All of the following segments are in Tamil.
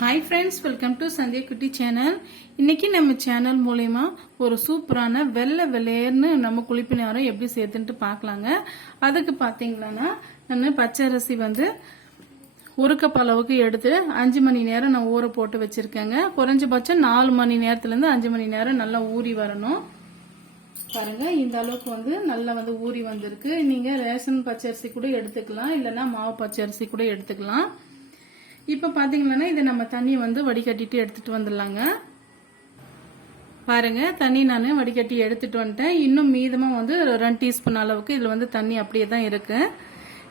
Hi friends welcome to Sandhya Kutty channel இன்னைக்கு நம்ம சேனல் மூலயமா ஒரு சூப்பரான வெள்ளை வெள்ளையர்னு நம்ம குளிப்பினாரம் எப்படி சேர்த்துன்ட்டு பார்க்கலாங்க. அதுக்கு பார்த்தீங்களான்னா நான் பச்சை அரிசி வந்து ஒரு கப் அளவுக்கு எடுத்து அஞ்சு மணி நேரம் நான் ஊற போட்டு வச்சிருக்கேங்க. குறைஞ்சபட்சம் நாலு மணி நேரத்துலேருந்து அஞ்சு மணி நேரம் நல்லா ஊறி வரணும். பாருங்க இந்த அளவுக்கு வந்து நல்லா வந்து ஊறி வந்திருக்கு. நீங்க ரேஷன் பச்சரிசி கூட எடுத்துக்கலாம் இல்லைன்னா மாவு பச்சரிசி கூட எடுத்துக்கலாம். இப்போ பார்த்தீங்கன்னா இதை நம்ம தண்ணி வந்து வடிகட்டிட்டு எடுத்துட்டு வந்துடலாங்க. பாருங்க தண்ணி நான் வடிகட்டி எடுத்துட்டு வந்துட்டேன். இன்னும் மீதமா வந்து ரெண்டு டீஸ்பூன் அளவுக்கு இதுல வந்து தண்ணி அப்படியே தான் இருக்கு.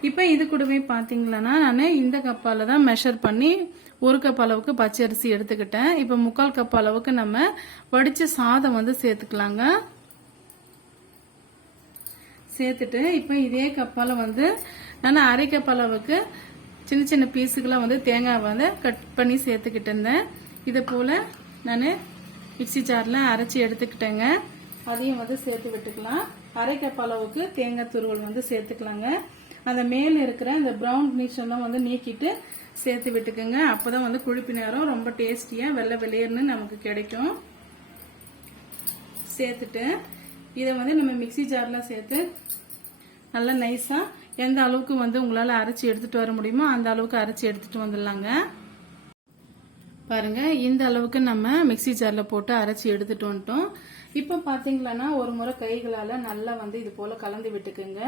இப்போ இது கூடவே பார்த்தீங்களன்னா நான் இந்த கப்பால் தான் மெஷர் பண்ணி ஒரு கப் அளவுக்கு பச்சரிசி எடுத்துக்கிட்டேன். இப்போ முக்கால் கப் அளவுக்கு நம்ம வடிச்ச சாதம் வந்து சேர்த்துக்கலாங்க. சேர்த்துட்டு இப்போ இதே கப்பால் வந்து நான் அரை கப் அளவுக்கு சின்ன சின்ன பீஸுக்கெல்லாம் வந்து தேங்காய் வந்து கட் பண்ணி சேர்த்துக்கிட்டு இருந்தேன் இதை போல் நான் மிக்சி ஜாரில் அரைச்சி எடுத்துக்கிட்டேங்க. அதையும் வந்து சேர்த்து விட்டுக்கலாம். அரைக்கப் அளவுக்கு தேங்காய் துருவல் வந்து சேர்த்துக்கலாங்க. அந்த மேலே இருக்கிற இந்த ப்ரௌன் எல்லாம் வந்து நீக்கிட்டு சேர்த்து விட்டுக்குங்க. அப்போதான் வந்து குழிப்பு நேரம் ரொம்ப டேஸ்டியாக வெள்ளை வெளியர்னு நமக்கு கிடைக்கும். சேர்த்துட்டு இதை வந்து நம்ம மிக்சி ஜாரில் சேர்த்து நல்லா நைஸாக எந்த அளவுக்கு வந்து உங்களால் அரைச்சி எடுத்துகிட்டு வர முடியுமோ அந்த அளவுக்கு அரைச்சி எடுத்துகிட்டு வந்துடலாங்க. பாருங்க இந்த அளவுக்கு நம்ம மிக்சி ஜாரில் போட்டு அரைச்சி எடுத்துட்டு வந்துட்டோம். இப்போ பார்த்தீங்களான்னா ஒரு முறை கைகளால் நல்லா வந்து இது போல் கலந்து விட்டுக்குங்க.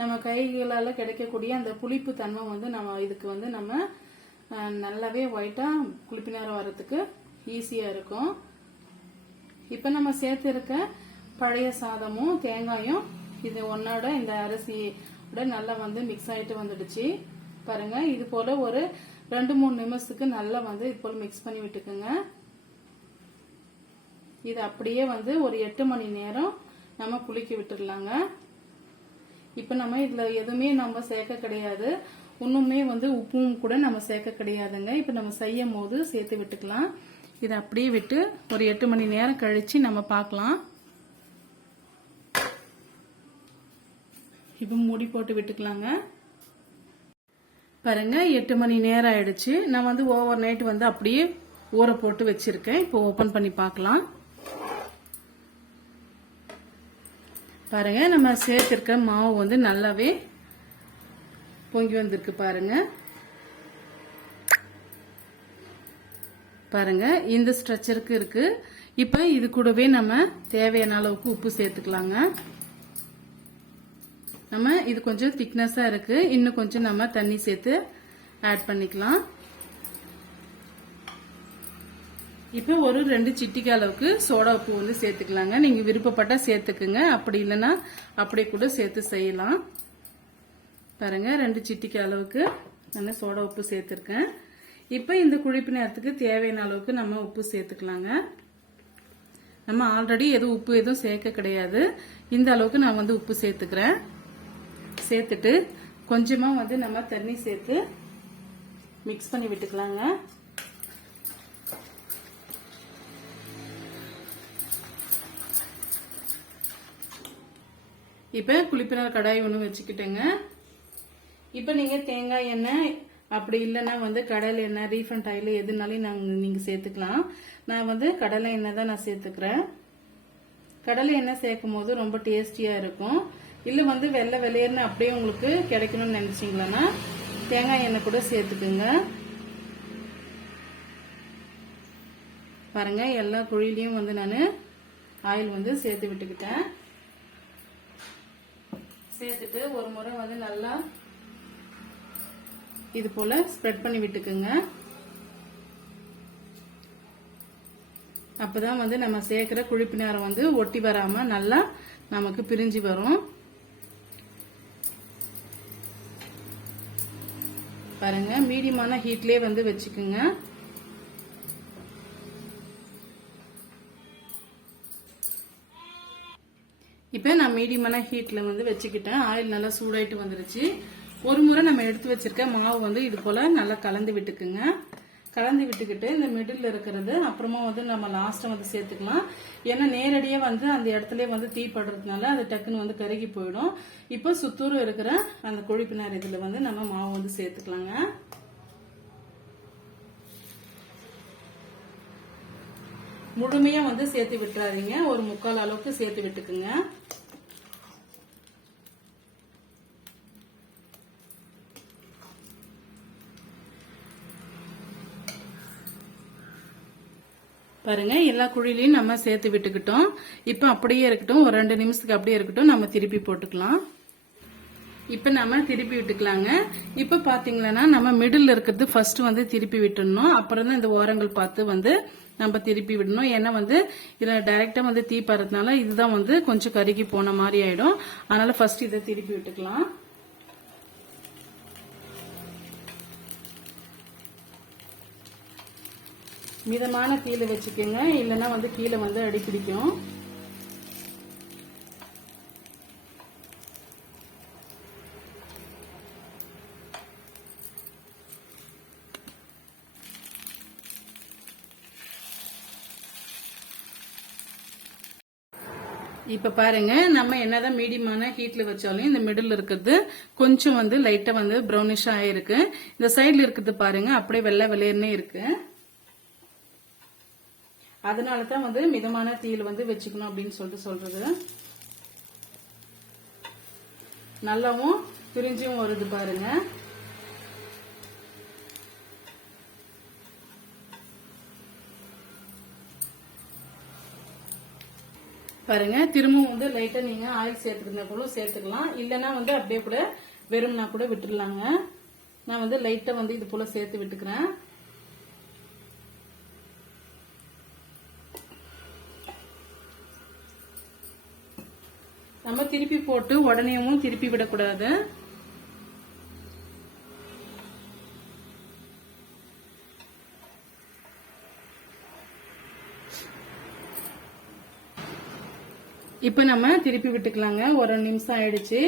நம்ம கைகளால் கிடைக்கக்கூடிய அந்த புளிப்பு தன்மை வந்து நம்ம இதுக்கு வந்து நம்ம நல்லாவே ஒயிட்டாக குளிப்பு வரத்துக்கு வர்றதுக்கு ஈஸியாக இருக்கும். இப்போ நம்ம சேர்த்துருக்க பழைய சாதமும் தேங்காயும் இது ஒன்னோட இந்த அரிசியோட நல்லா வந்து மிக்ஸ் ஆயிட்டு வந்துடுச்சு. பாருங்க இது போல ஒரு ரெண்டு மூணு நிமிஷத்துக்கு நல்லா வந்து இது போல மிக்ஸ் பண்ணி விட்டுக்குங்க. இது அப்படியே வந்து ஒரு எட்டு மணி நேரம் நம்ம குளிக்க விட்டுடலாங்க இப்போ நம்ம இதுல எதுவுமே நம்ம சேர்க்க கிடையாது. ஒன்றுமே வந்து உப்பும் கூட நம்ம சேர்க்க கிடையாதுங்க. இப்போ நம்ம செய்யும் போது சேர்த்து விட்டுக்கலாம். இதை அப்படியே விட்டு ஒரு எட்டு மணி நேரம் கழிச்சு நம்ம பார்க்கலாம். இப்போ மூடி போட்டு விட்டுக்கலாங்க. பாருங்க எட்டு மணி நேரம் ஆயிடுச்சு. நான் வந்து ஓவர் நைட் வந்து அப்படியே ஊற போட்டு வச்சிருக்கேன். இப்போ ஓபன் பண்ணி பார்க்கலாம். பாருங்க நம்ம சேர்த்திருக்க மாவு வந்து நல்லாவே பொங்கி வந்திருக்கு பாருங்க. பாருங்க இந்த ஸ்ட்ரக்சருக்கு இருக்கு. இப்போ இது கூடவே நம்ம தேவையான அளவுக்கு உப்பு சேர்த்துக்கலாங்க. நம்ம இது கொஞ்சம் திக்னஸாக இருக்குது இன்னும் கொஞ்சம் நம்ம தண்ணி சேர்த்து ஆட் பண்ணிக்கலாம். இப்போ ஒரு ரெண்டு சிட்டிக்கு அளவுக்கு சோடா உப்பு வந்து சேர்த்துக்கலாங்க. நீங்கள் விருப்பப்பட்டால் சேர்த்துக்குங்க. அப்படி இல்லைன்னா அப்படியே கூட சேர்த்து செய்யலாம். பாருங்க ரெண்டு சிட்டிக்கு அளவுக்கு நான் சோடா உப்பு சேர்த்துருக்கேன். இப்போ இந்த குழிப்பு நேரத்துக்கு தேவையான அளவுக்கு நம்ம உப்பு சேர்த்துக்கலாங்க. நம்ம ஆல்ரெடி எதுவும் உப்பு எதுவும் சேர்க்க கிடையாது. இந்த அளவுக்கு நான் வந்து உப்பு சேர்த்துக்கிறேன். சேர்த்துட்டு கொஞ்சமா வந்து நம்ம தண்ணி சேர்த்து மிக்ஸ் பண்ணி விட்டுக்கலாங்க. இப்போ குளிப்பினர் கடாய் ஒன்று வச்சுக்கிட்டேங்க. இப்போ நீங்கள் தேங்காய் எண்ணெய் அப்படி இல்லைன்னா வந்து கடலை எண்ணெய் ரீஃபண்ட் ஆயில் எதுனாலும் நாங்கள் நீங்கள் சேர்த்துக்கலாம். நான் வந்து கடலை எண்ணெய் தான் நான் சேர்த்துக்கிறேன். கடலை எண்ணெய் சேர்க்கும் போது ரொம்ப டேஸ்டியாக இருக்கும். இல்லை வந்து வெள்ளை வெளியேர்னு அப்படியே உங்களுக்கு கிடைக்கணும்னு நினச்சிங்களன்னா தேங்காய் எண்ணெய் கூட சேர்த்துக்குங்க. பாருங்க எல்லா குழிலையும் வந்து நான் ஆயில் வந்து சேர்த்து விட்டுக்கிட்டேன். சேர்த்துட்டு ஒரு முறை வந்து நல்லா இது போல ஸ்ப்ரெட் பண்ணி விட்டுக்குங்க. அப்பதான் வந்து நம்ம சேர்க்குற குழிப்பினாரம் நேரம் வந்து ஒட்டி வராமல் நல்லா நமக்கு பிரிஞ்சு வரும். பாருங்க. மீடியமான ஹீட்லயே வந்து வச்சுக்குங்க. இப்போ நான் மீடியமான ஹீட்டில் வந்து வச்சுக்கிட்டேன். ஆயில் நல்லா சூடாயிட்டு வந்துருச்சு. ஒரு முறை நம்ம எடுத்து வச்சிருக்க மாவு வந்து இது போல் நல்லா கலந்து விட்டுக்குங்க. கலந்து விட்டுக்கிட்டு இந்த மிடில் இருக்கிறது. அப்புறமா வந்து நம்ம லாஸ்ட்டை வந்து சேர்த்துக்கலாம். ஏன்னா நேரடியாக வந்து அந்த இடத்துல வந்து தீ படுறதுனால அது டக்குன்னு வந்து கருகி போயிடும். இப்போ சுத்தூரம் இருக்கிற அந்த கொழுப்பினார் இதில் வந்து நம்ம மாவு வந்து சேர்த்துக்கலாங்க. முழுமையாக வந்து சேர்த்து விட்டுறாதீங்க. ஒரு முக்கால் அளவுக்கு சேர்த்து விட்டுக்குங்க. பாருங்க எல்லா குழிலையும் நம்ம சேர்த்து விட்டுக்கிட்டோம். இப்போ அப்படியே இருக்கட்டும் ஒரு ரெண்டு நிமிஷத்துக்கு அப்படியே இருக்கட்டும் நம்ம திருப்பி போட்டுக்கலாம். இப்போ நம்ம திருப்பி விட்டுக்கலாங்க. இப்போ பார்த்தீங்கன்னா நம்ம மிடில் இருக்கிறது ஃபர்ஸ்ட் வந்து திருப்பி விட்டுடணும். அப்புறம் தான் இந்த ஓரங்கள் பார்த்து வந்து நம்ம திருப்பி விடணும். ஏன்னா வந்து இதில் டைரெக்டாக வந்து தீ பறதுனால இதுதான் வந்து கொஞ்சம் கருகி போன மாதிரி ஆயிடும். அதனால ஃபர்ஸ்ட் இதை திருப்பி விட்டுக்கலாம். மிதமான தீயில வச்சுக்கோங்க. இல்லைன்னா வந்து கீழே வந்து அடி பிடிக்கும். இப்போ பாருங்க நம்ம என்னதான் மீடியமான ஹீட்ல வச்சாலும் இந்த மிடில் இருக்கிறது கொஞ்சம் வந்து லைட்டா வந்து ப்ரௌனிஷ் ஆயிருக்கு இந்த சைட்ல இருக்கிறது பாருங்க அப்படியே வெள்ளை வெளியேறனே இருக்கு. அதனால தான் வந்து மிதமான தீயில் வந்து வச்சுக்கணும் அப்படின்னு சொல்லிட்டு சொல்றது. நல்லாவும் பிரிஞ்சும் வருது பாருங்க. பாருங்க திரும்பவும் வந்து லைட்டா நீங்க ஆயில் சேர்த்துக்கிறதா கூட சேர்த்துக்கலாம். இல்லைன்னா வந்து அப்படியே கூட வெறும்னா கூட விட்டுடலாங்க நான் வந்து லைட்டா வந்து இது போல சேர்த்து விட்டுக்கிறேன் நம்ம திருப்பி போட்டு உடனேவும் திருப்பி விடக்கூடாது. இப்போ நம்ம திருப்பி விட்டுக்கலாங்க. ஒரு நிமிஷம் ஆயிடுச்சு.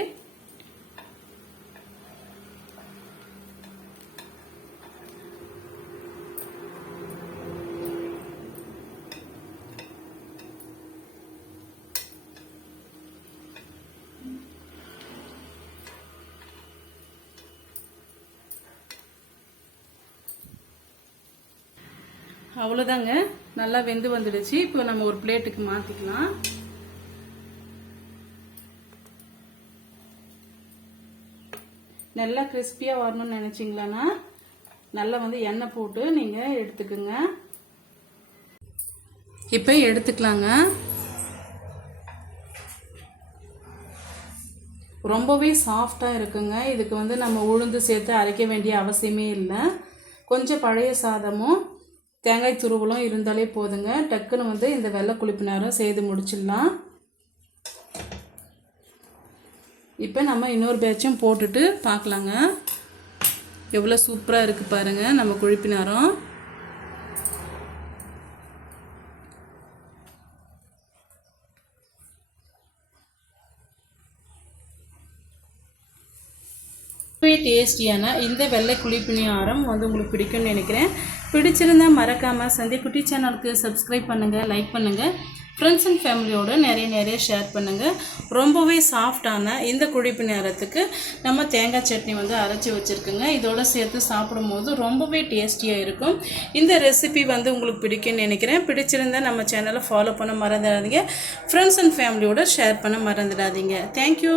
அவ்வளோதாங்க நல்லா வெந்து வந்துடுச்சு. இப்போ நம்ம ஒரு பிளேட்டுக்கு மாற்றிக்கலாம் நல்லா கிறிஸ்பியாக வரணும்னு நினச்சிங்களான்னா நல்லா வந்து எண்ணெய் போட்டு நீங்கள் எடுத்துக்கோங்க. இப்போ எடுத்துக்கலாங்க. ரொம்பவே சாஃப்டாக இருக்குங்க. இதுக்கு வந்து நம்ம உளுந்து சேர்த்து அரைக்க வேண்டிய அவசியமே இல்லை. கொஞ்சம் பழைய சாதமும் தேங்காய் துருவலும் இருந்தாலே போதுங்க. டக்குன்னு வந்து இந்த வெள்ளை குளிப்பு நேரம் செய்து முடிச்சிடலாம். இப்போ நம்ம இன்னொரு பேட்சும் போட்டுட்டு பார்க்கலாங்க. எவ்வளோ சூப்பராக இருக்குது பாருங்கள் நம்ம குழிப்பினாரம் டேஸ்டியான இந்த வெள்ளை குழிப்பினியாரம் வந்து உங்களுக்கு பிடிக்கும்னு நினைக்கிறேன். பிடிச்சிருந்தா மறக்காமல் சந்தை குட்டி சேனலுக்கு சப்ஸ்கிரைப் பண்ணுங்கள் லைக் பண்ணுங்கள் ஃப்ரெண்ட்ஸ் அண்ட் ஃபேமிலியோடு நிறைய நிறைய ஷேர் பண்ணுங்கள் ரொம்பவே சாஃப்டான இந்த குழிப்பு நேரத்துக்கு நம்ம தேங்காய் சட்னி வந்து அரைச்சி வச்சுருக்குங்க. இதோட சேர்த்து சாப்பிடும்போது ரொம்பவே டேஸ்டியாக இருக்கும். இந்த ரெசிபி வந்து உங்களுக்கு பிடிக்கும்னு நினைக்கிறேன். பிடிச்சிருந்தா நம்ம சேனலை ஃபாலோ பண்ண மறந்துடாதீங்க. ஃப்ரெண்ட்ஸ் அண்ட் ஃபேமிலியோட ஷேர் பண்ண மறந்துடாதீங்க. தேங்க்யூ